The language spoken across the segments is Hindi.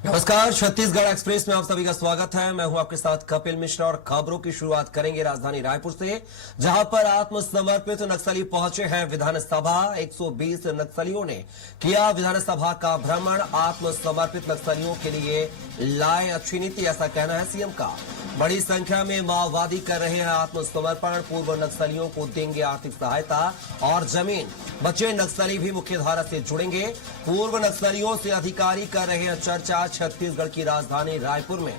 नमस्कार, छत्तीसगढ़ एक्सप्रेस में आप सभी का स्वागत है। मैं हूं आपके साथ कपिल मिश्रा और खबरों की शुरुआत करेंगे राजधानी रायपुर से, जहां पर आत्मसमर्पित नक्सली पहुंचे हैं विधानसभा। 120 नक्सलियों ने किया विधानसभा का भ्रमण। आत्मसमर्पित नक्सलियों के लिए लाए अच्छी नीति, ऐसा कहना है सीएम का। बड़ी संख्या में माओवादी कर रहे हैं आत्मसमर्पण। पूर्व नक्सलियों को देंगे आर्थिक सहायता और जमीन। बचे नक्सली भी मुख्यधारा से जुड़ेंगे। पूर्व नक्सलियों से अधिकारी कर रहे हैं चर्चा। छत्तीसगढ़ की राजधानी रायपुर में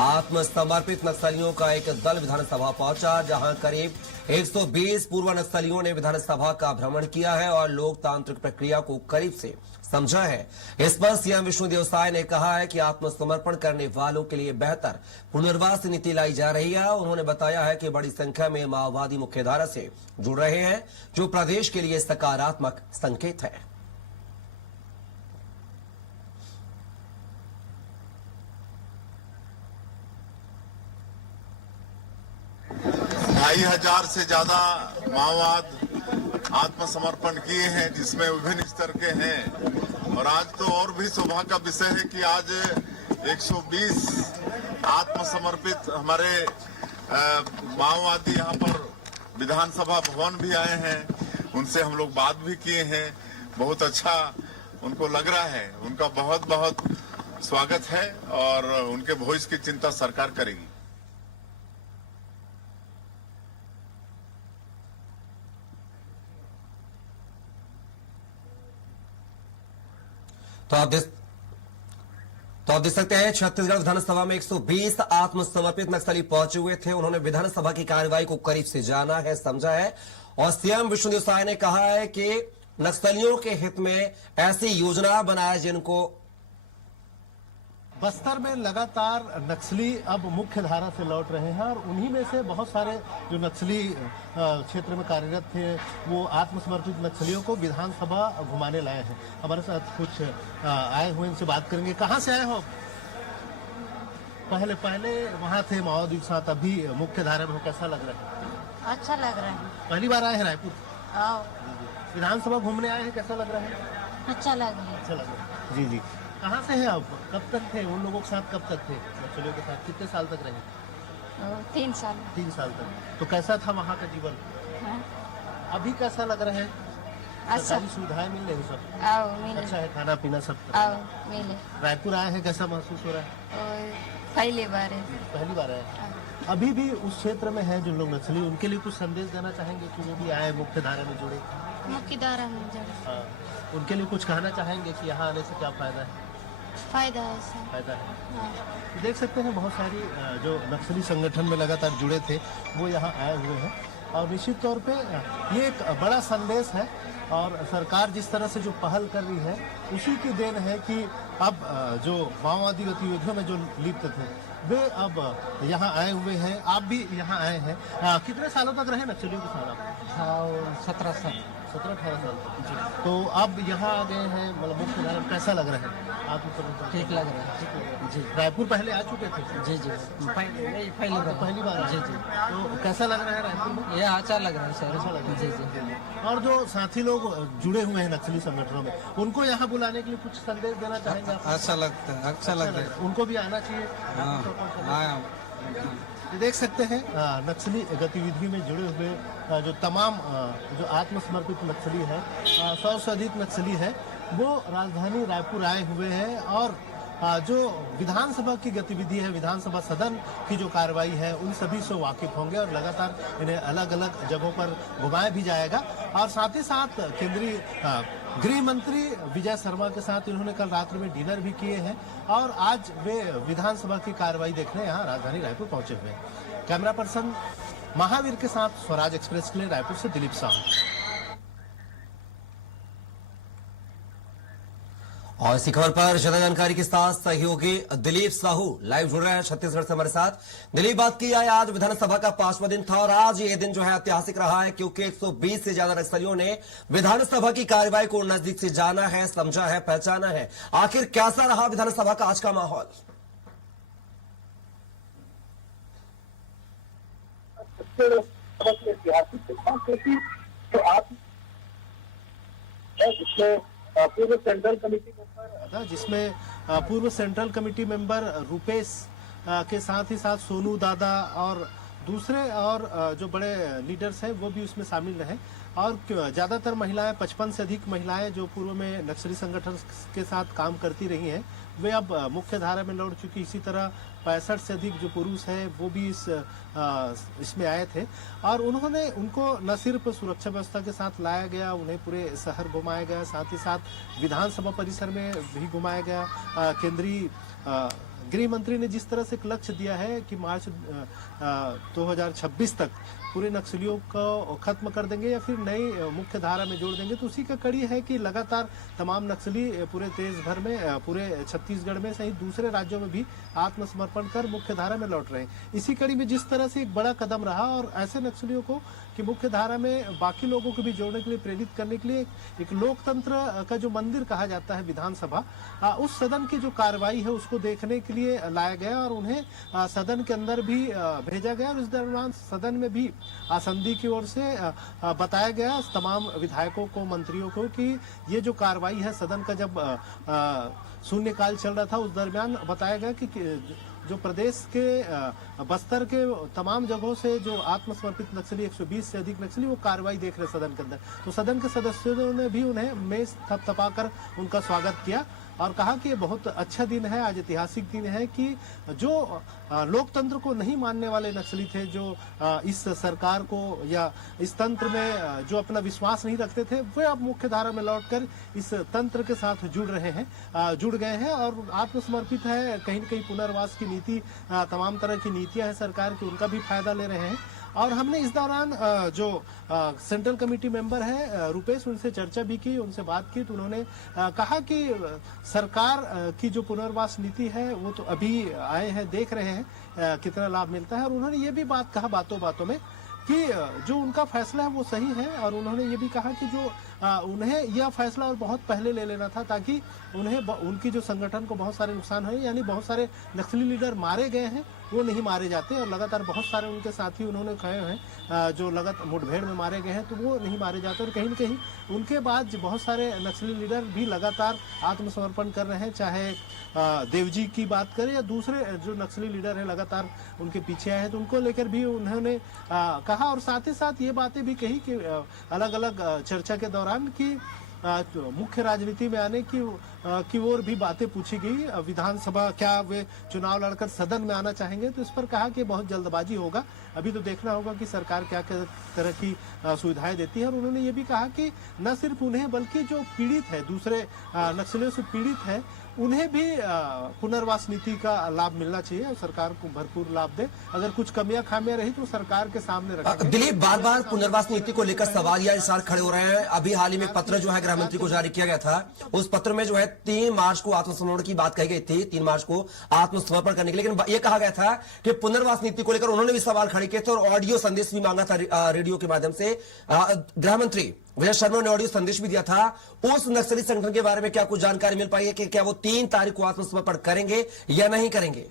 आत्मसमर्पित नक्सलियों का एक दल विधानसभा पहुंचा, जहां करीब 120 पूर्व नक्सलियों ने विधानसभा का भ्रमण किया है और लोकतांत्रिक प्रक्रिया को करीब से समझा है। इस पर सीएम विष्णुदेव साय ने कहा है कि आत्मसमर्पण करने वालों के लिए बेहतर पुनर्वास नीति लाई जा रही है। उन्होंने बताया है कि बड़ी संख्या में माओवादी मुख्यधारा से जुड़ रहे हैं, जो प्रदेश के लिए सकारात्मक संकेत है। 2,500 से ज्यादा माओवाद आत्मसमर्पण किए हैं, जिसमें विभिन्न स्तर के हैं। और आज तो और भी सौभाग्य का विषय है कि आज 120 आत्मसमर्पित हमारे माओवादी यहाँ पर विधानसभा भवन भी आए हैं। उनसे हम लोग बात भी किए हैं। बहुत अच्छा उनको लग रहा है। उनका बहुत बहुत स्वागत है और उनके भविष्य की चिंता सरकार करेगी। तो आप देख सकते हैं, छत्तीसगढ़ विधानसभा में 120 आत्मसमर्पित नक्सली पहुंचे हुए थे। उन्होंने विधानसभा की कार्रवाई को करीब से जाना है, समझा है। और सीएम विष्णुदेव साय ने कहा है कि नक्सलियों के हित में ऐसी योजना बनाए जिनको बस्तर में लगातार नक्सली अब मुख्य धारा से लौट रहे हैं और उन्हीं में से बहुत सारे जो नक्सली क्षेत्र में कार्यरत थे वो आत्मसमर्पित नक्सलियों को विधानसभा घुमाने लाए हैं। हमारे साथ कुछ आए हुए, इनसे बात करेंगे। कहाँ से आए हो? पहले वहाँ थे माओवादी के साथ, अभी मुख्य धारा में हो, कैसा लग रहा है? अच्छा लग रहा है। पहली बार आए हैं रायपुर? आओ। विधानसभा घूमने आए हैं, कैसा लग रहा है? अच्छा लग रहा है। अच्छा लग रहा है। जी जी। कहाँ से हैं आप? कब तक थे उन लोगों के साथ? कब तक थे नक्सलियों के साथ? कितने साल तक रहे? 3 साल। 3 साल तक। तो कैसा था वहाँ का जीवन? हाँ? अभी कैसा लग रहा है? अच्छा। सरकारी सुविधाएं मिल रही सब? आओ मिले। अच्छा है, खाना पीना सब? आओ मिले। रायपुर आए हैं, कैसा महसूस हो रहा है? और पहली बार है। पहली बार आए। अभी भी उस क्षेत्र में है जो लोग नक्सली, उनके लिए कुछ संदेश देना चाहेंगे कि वो भी आए, मुख्य धारा में जुड़े? मुख्य धारा में जुड़े। हाँ। उनके लिए कुछ कहना चाहेंगे कि यहाँ आने से क्या फायदा है? फायदा है इससे। फायदा है। हाँ। देख सकते हैं बहुत सारी जो नक्सली संगठन में लगातार जुड़े थे वो यहाँ आए हुए हैं और निश्चित तौर पे ये एक बड़ा संदेश है। और सरकार जिस तरह से जो पहल कर रही है उसी की देन है कि अब जो माओवादी गतिविधियों में जो लिप्त थे वे अब यहाँ आए हुए हैं। आप भी यहाँ आए हैं। कितने सालों तक रहे नक्सलियों के साथ आप? 17 साल। 17-18 साल तक। तो अब यहाँ आ गए हैं, मतलब मुख्य धारा में कैसा लग रहा है? आप ठीक लग रहा है जी। रायपुर पहले आ चुके थे? जी जी, पहली बार जी जी। तो कैसा लग रहा है रायपुर में? ये अच्छा लग रहा है सर। अच्छा लग रहा है। जी जी। और जो साथी लोग जुड़े हुए हैं नक्सली संगठनों में, उनको यहाँ बुलाने के लिए कुछ संदेश देना चाहेंगे आप? अच्छा लगता है, अच्छा लगता है। उनको भी आना चाहिए। हाँ। देख सकते हैं नक्सली गतिविधि में जुड़े हुए जो तमाम जो आत्मसमर्पित नक्सली है, 100 से अधिक नक्सली है, वो राजधानी रायपुर आए हुए हैं। और जो विधानसभा की गतिविधि है, विधानसभा सदन की जो कार्रवाई है, उन सभी से वाकिफ होंगे और लगातार इन्हें अलग अलग जगहों पर घुमाया भी जाएगा। और साथ ही साथ केंद्रीय गृह मंत्री विजय शर्मा के साथ इन्होंने कल रात्रि में डिनर भी किए हैं और आज वे विधानसभा की कार्रवाई देखने यहाँ राजधानी रायपुर पहुंचे हुए हैं। कैमरा पर्सन महावीर के साथ स्वराज एक्सप्रेस के लिए रायपुर से दिलीप साहू। और इसी खबर पर ज्यादा जानकारी के साथ सहयोगी दिलीप साहू लाइव जुड़ रहे हैं छत्तीसगढ़ से हमारे साथ। दिलीप, बात की जाए, आज विधानसभा का 5वां दिन था और आज ये दिन जो है ऐतिहासिक रहा है, क्योंकि 120 से ज्यादा नक्सलियों ने विधानसभा की कार्रवाई को नजदीक से जाना है, समझा है, पहचाना है। आखिर कैसा रहा विधानसभा का आज का माहौल? ऐतिहासिक तो आप पूर्व सेंट्रल कमेटी मेंबर था, जिसमें पूर्व सेंट्रल कमेटी मेंबर रुपेश के साथ ही साथ सोनू दादा और दूसरे और जो बड़े लीडर्स हैं वो भी उसमें शामिल रहे। और ज्यादातर महिलाएं, 55 से अधिक महिलाएं जो पूर्व में नक्सली संगठन के साथ काम करती रही हैं, वे अब मुख्य धारा में लौट चुकी। इसी तरह 65 से अधिक जो पुरुष हैं वो भी इसमें आए थे और उनको न सिर्फ सुरक्षा व्यवस्था के साथ लाया गया, उन्हें पूरे शहर घुमाया गया, साथ ही साथ विधानसभा परिसर में भी घुमाया गया। केंद्रीय गृह मंत्री ने जिस तरह से एक लक्ष्य दिया है कि मार्च 2026 तक पूरे नक्सलियों को खत्म कर देंगे या फिर नई मुख्य धारा में जोड़ देंगे, तो उसी का कड़ी है कि लगातार तमाम नक्सली पूरे देश भर में, पूरे छत्तीसगढ़ में सहित दूसरे राज्यों में भी आत्मसमर्पण कर मुख्य धारा में लौट रहे हैं। इसी कड़ी में जिस तरह से एक बड़ा कदम रहा और ऐसे नक्सलियों को कि मुख्य धारा में बाकी लोगों को भी जोड़ने के लिए, प्रेरित करने के लिए एक लोकतंत्र का जो मंदिर कहा जाता है विधानसभा, उस सदन की जो कार्रवाई है उसको देखने के लिए लाया गया और उन्हें सदन के अंदर भी भेजा गया। और इस दौरान सदन में भी आसंदी की ओर से बताया गया तमाम विधायकों को, मंत्रियों को कि ये जो कार्रवाई है सदन का जब शून्यकाल चल रहा था उस दरमियान बताया गया कि जो प्रदेश के बस्तर के तमाम जगहों से जो आत्मसमर्पित नक्सली 120 से अधिक नक्सली वो कार्रवाई देख रहे सदन के अंदर, तो सदन के सदस्यों ने भी उन्हें मेज थपथपाकर उनका स्वागत किया और कहा कि ये बहुत अच्छा दिन है, आज ऐतिहासिक दिन है कि जो लोकतंत्र को नहीं मानने वाले नक्सली थे, जो इस सरकार को या इस तंत्र में जो अपना विश्वास नहीं रखते थे, वे अब मुख्य धारा में लौटकर इस तंत्र के साथ जुड़ गए हैं और आत्मसमर्पित है। कहीं न कहीं पुनर्वास की नीति, तमाम तरह की नीतियां हैं सरकार की, उनका भी फायदा ले रहे हैं। और हमने इस दौरान जो सेंट्रल कमेटी मेंबर है रुपेश, उनसे चर्चा भी की, उनसे बात की, तो उन्होंने कहा कि सरकार की जो पुनर्वास नीति है वो तो अभी आए हैं, देख रहे हैं कितना लाभ मिलता है। और उन्होंने ये भी बात कहा बातों बातों में कि जो उनका फैसला है वो सही है और उन्होंने ये भी कहा कि जो उन्हें यह फैसला और बहुत पहले ले लेना था ताकि उनकी जो संगठन को बहुत सारे नुकसान हुए, यानी बहुत सारे नक्सली लीडर मारे गए हैं वो नहीं मारे जाते और लगातार बहुत सारे उनके साथी उन्होंने कहे हैं जो लगातार मुठभेड़ में मारे गए हैं तो वो नहीं मारे जाते। और कहीं न कहीं उनके बाद बहुत सारे नक्सली लीडर भी लगातार आत्मसमर्पण कर रहे हैं, चाहे देवजी की बात करें या दूसरे जो नक्सली लीडर हैं लगातार उनके पीछे आए हैं, तो उनको लेकर भी उन्होंने कहा। और साथ ही साथ ये बातें भी कही कि अलग अलग चर्चा के दौरान कि मुख्य राजनीति में आने की ओर भी बातें पूछी गई। विधानसभा क्या वे चुनाव लड़कर सदन में आना चाहेंगे, तो इस पर कहा कि बहुत जल्दबाजी होगा, अभी तो देखना होगा कि सरकार क्या तरह की सुविधाएं देती है। और उन्होंने ये भी कहा कि न सिर्फ उन्हें बल्कि जो पीड़ित है, दूसरे नक्सलियों से पीड़ित है, उन्हें भी पुनर्वास नीति का लाभ मिलना चाहिए और सरकार को भरपूर लाभ दे। अगर कुछ कमियां खामियां रही तो सरकार के सामने रखेंगे। दिलीप, बार बार पुनर्वास नीति को लेकर सवाल या इशार खड़े हो रहे हैं। अभी हाल ही में पत्र जो है गृह मंत्री को जारी किया गया था, उस पत्र में जो है 3 मार्च को आत्मसमर्पण की बात कही गई थी, 3 मार्च को आत्मसमर्पण करने के लिए, लेकिन यह कहा गया था कि पुनर्वास नीति को लेकर उन्होंने भी सवाल खड़े किए थे और ऑडियो संदेश भी मांगा था रेडियो के माध्यम से। गृह मंत्री विजय शर्मा ने ऑडियो संदेश भी दिया था। उस नक्सली संगठन के बारे में क्या कुछ जानकारी मिल पाई है कि क्या वो 3 तारीख को आत्मसमर्पण करेंगे या नहीं करेंगे?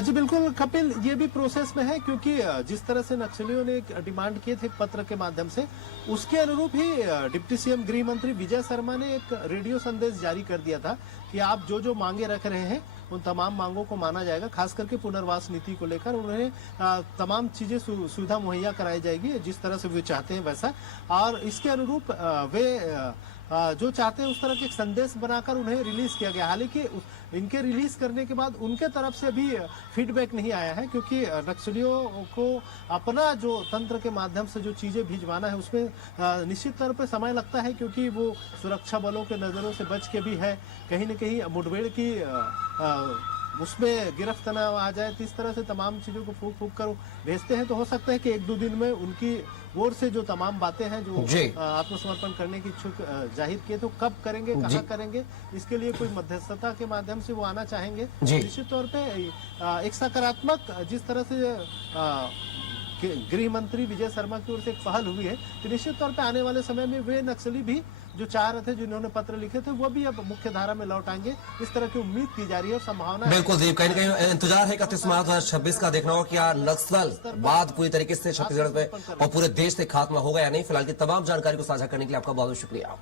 जी बिल्कुल कपिल, ये भी प्रोसेस में है क्योंकि जिस तरह से नक्सलियों ने एक डिमांड किए थे पत्र के माध्यम से, उसके अनुरूप ही डिप्टी सीएम गृह मंत्री विजय शर्मा ने एक रेडियो संदेश जारी कर दिया था कि आप जो जो मांगे रख रहे हैं उन तमाम मांगों को माना जाएगा। खास करके पुनर्वास नीति को लेकर उन्हें तमाम चीजें सुविधा मुहैया कराई जाएगी जिस तरह से वे चाहते हैं वैसा, और इसके अनुरूप वे जो चाहते हैं उस तरह के एक संदेश बनाकर उन्हें रिलीज किया गया। हालांकि इनके रिलीज करने के बाद उनके तरफ से भी फीडबैक नहीं आया है क्योंकि नक्सलियों को अपना जो तंत्र के माध्यम से जो चीजें भिजवाना है उसमें निश्चित तौर पर समय लगता है क्योंकि वो सुरक्षा बलों के नजरों से बच के भी है, कहीं न कहीं मुठभेड़ की उसमें गिरफ्त न आ जाए, तो इस तरह से तमाम चीजों को फूक फूक कर भेजते हैं। तो हो सकता है कि 1-2 दिन में उनकी ओर से जो तमाम बातें हैं जो आत्मसमर्पण करने की इच्छुक जाहिर किए, तो कब करेंगे, कहाँ करेंगे, इसके लिए कोई मध्यस्थता के माध्यम से वो आना चाहेंगे। निश्चित तौर पे एक सकारात्मक जिस तरह से गृह मंत्री विजय शर्मा की ओर से एक पहल हुई है, तो निश्चित तौर पे आने वाले समय में वे नक्सली भी जो चाह रहे थे, जिन्होंने पत्र लिखे थे, वो भी अब मुख्य धारा में लौट आएंगे, इस तरह की उम्मीद की जा रही है और संभावना है। बिल्कुल दीप, कहीं न कहीं इंतजार है 31 मार्च 2026 का। देखना होगा क्या नक्सल बाद पूरी तरीके से छत्तीसगढ़ पे और पूरे देश से खात्मा होगा या नहीं। फिलहाल की तमाम जानकारी को साझा करने के लिए आपका बहुत बहुत शुक्रिया।